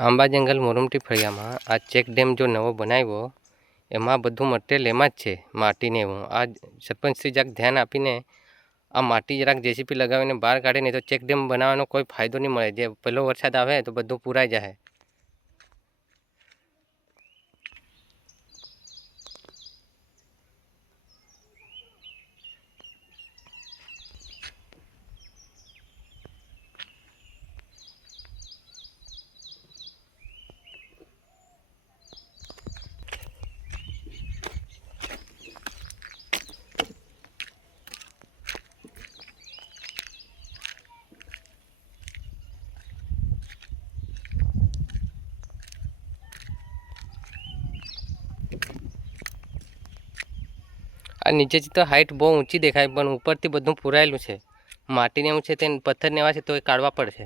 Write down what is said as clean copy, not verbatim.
આંબા જંગલ મોરમટી ફળિયામાં આ ચેક ડેમ જો નવો બનાવ્યો એમાં બધું મટીરિયલ એમાં જ છે, માટીને એવું. આ સરપંચશ્રી જરાક ધ્યાન આપીને આ માટી જરાક જેસીપી લગાવીને બહાર કાઢે, નહીં તો ચેક ડેમ બનાવવાનો કોઈ ફાયદો નહીં મળે. જે પહેલો વરસાદ આવે તો બધું પૂરાઈ જાય. આ નીચેથી તો હાઇટ બહુ ઊંચી દેખાય, પણ ઉપરથી બધું પૂરાયેલું છે. માટીને એવું છે તે પથ્થરને એવા છે તો એ કાઢવા પડશે.